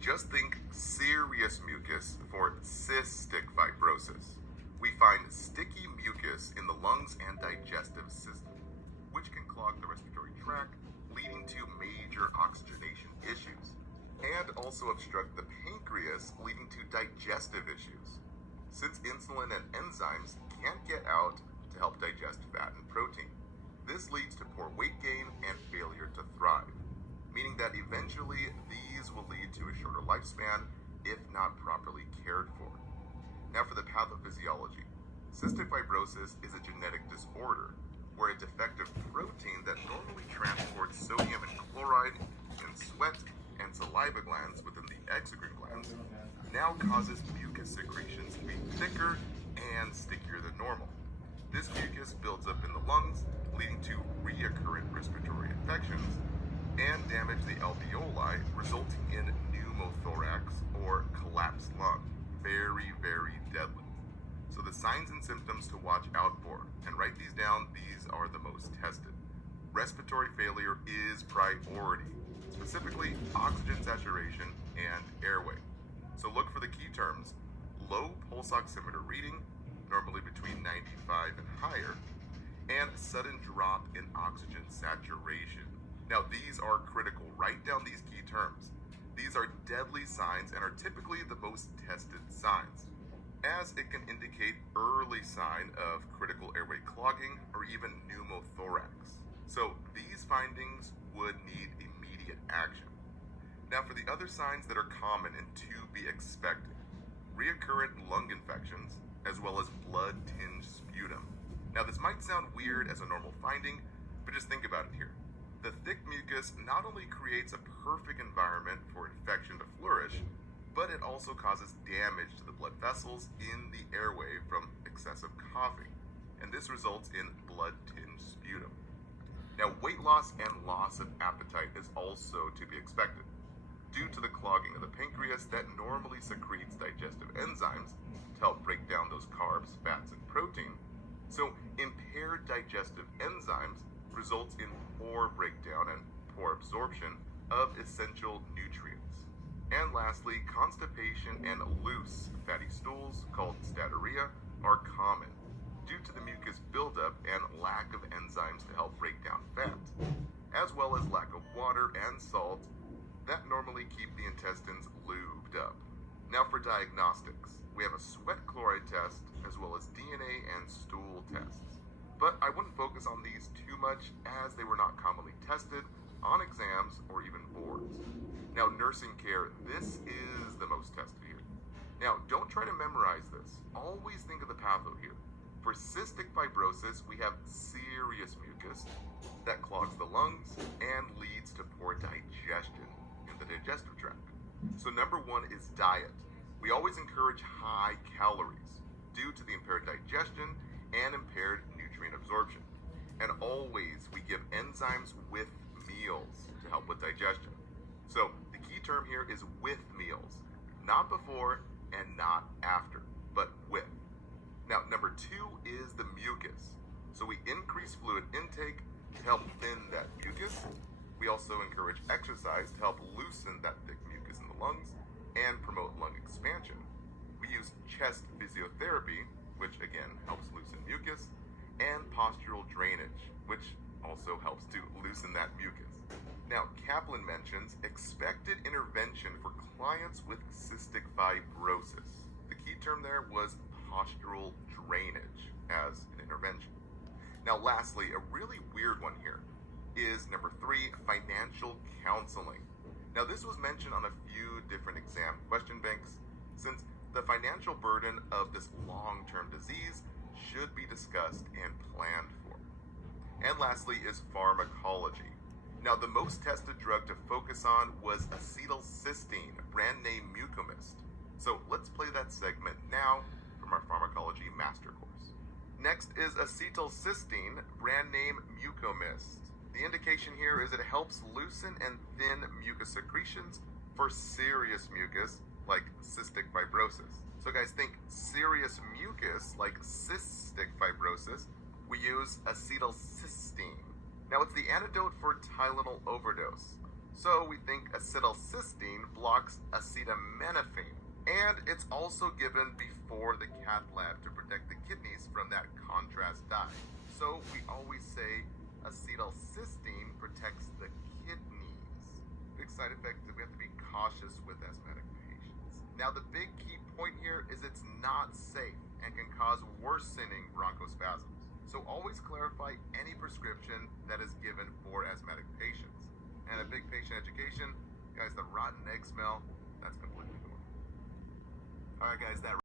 Just think serious mucus for cystic fibrosis. We find sticky mucus in the lungs and digestive system, which can clog the respiratory tract, leading to major oxygenation issues, and also obstruct the pancreas, leading to digestive issues. Since insulin and enzymes can't get out to help digest fat and protein, this leads to poor weight gain and failure to thrive, meaning that eventually these will lead to a shorter lifespan if not properly cared for. Now for the pathophysiology. Cystic fibrosis is a genetic disorder where a defective protein that normally transports sodium and chloride in sweat and saliva glands within the exocrine glands now causes mucus secretions to be thicker and stickier than normal. This mucus builds up in the lungs, leading to recurrent respiratory infections and damage the alveoli, resulting in pneumothorax or collapsed lung. Very, very deadly. So the signs and symptoms to watch out for, and write these down, these are the most tested. Respiratory failure is priority, specifically oxygen saturation and airway. So look for the key terms: low pulse oximeter reading, normally between 95 and higher, and sudden drop in oxygen saturation. Now these are critical. Write down these key terms. These are deadly signs and are typically the most tested signs, as it can indicate early sign of critical airway clogging or even pneumothorax. So these findings would need immediate action. Now for the other signs that are common and to be expected: recurrent lung infections, as well as blood-tinged sputum. Now this might sound weird as a normal finding, but just think about it here. The thick mucus not only creates a perfect environment for infection to flourish, but it also causes damage to the blood vessels in the airway from excessive coughing, and this results in blood-tinged sputum. Now weight loss and loss of appetite is also to be expected, due to the clogging of the pancreas that normally secretes digestive enzymes to help break down those carbs, fats, and protein. So impaired digestive enzymes results in poor breakdown and poor absorption of essential nutrients. And lastly, constipation and loose fatty stools, called staturia, are common due to the mucus buildup and lack of enzymes to help break down fat, as well as lack of water and salt that normally keep the intestines lubed up. Now for diagnostics, we have a sweat chloride test as well as DNA and stool tests. But I wouldn't focus on these too much as they were not commonly tested on exams or even boards. Now nursing care, this is the most tested here. Now don't try to memorize this. Always think of the patho here. For cystic fibrosis, we have serious mucus that clogs the lungs and leads to poor digestion in the digestive tract. So number one is diet. We always encourage high calories due to the impaired digestion and impaired nutrient absorption. And always we give enzymes with meals to help with digestion. So the key term here is with meals, not before and not after, but with. Now number two is the mucus. So we increase fluid intake to help thin that mucus. We also encourage exercise to help loosen that thick mucus in the lungs and promote lung expansion. We use chest physiotherapy, which again helps loosen mucus, and postural drainage, which also helps to loosen that mucus. Now, Kaplan mentions expected intervention for clients with cystic fibrosis. The key term there was postural drainage as an intervention. Now, lastly, a really weird one here is number three, financial counseling. Now, this was mentioned on a few different exam question banks, since the financial burden of this long-term disease should be discussed and planned for. And lastly is pharmacology. Now, the most tested drug to focus on was acetylcysteine, brand name Mucomyst. So let's play that segment now from our pharmacology master course. Next is acetylcysteine, brand name Mucomyst. The indication here is it helps loosen and thin mucus secretions for serious mucus like cystic fibrosis. So guys, think serious mucus like cystic fibrosis, we use acetylcysteine. Now it's the antidote for Tylenol overdose. So we think acetylcysteine blocks acetaminophen. And it's also given before the cath lab to protect the kidneys from that contrast dye. So we always say acetylcysteine protects the kidneys. Big side effect is we have to be cautious with asthmatic patients. Now the big key point here is it's not safe and can cause worsening bronchospasms. So always clarify any prescription that is given for asthmatic patients. And a big patient education, guys, the rotten egg smell, that's completely normal. All right, guys, that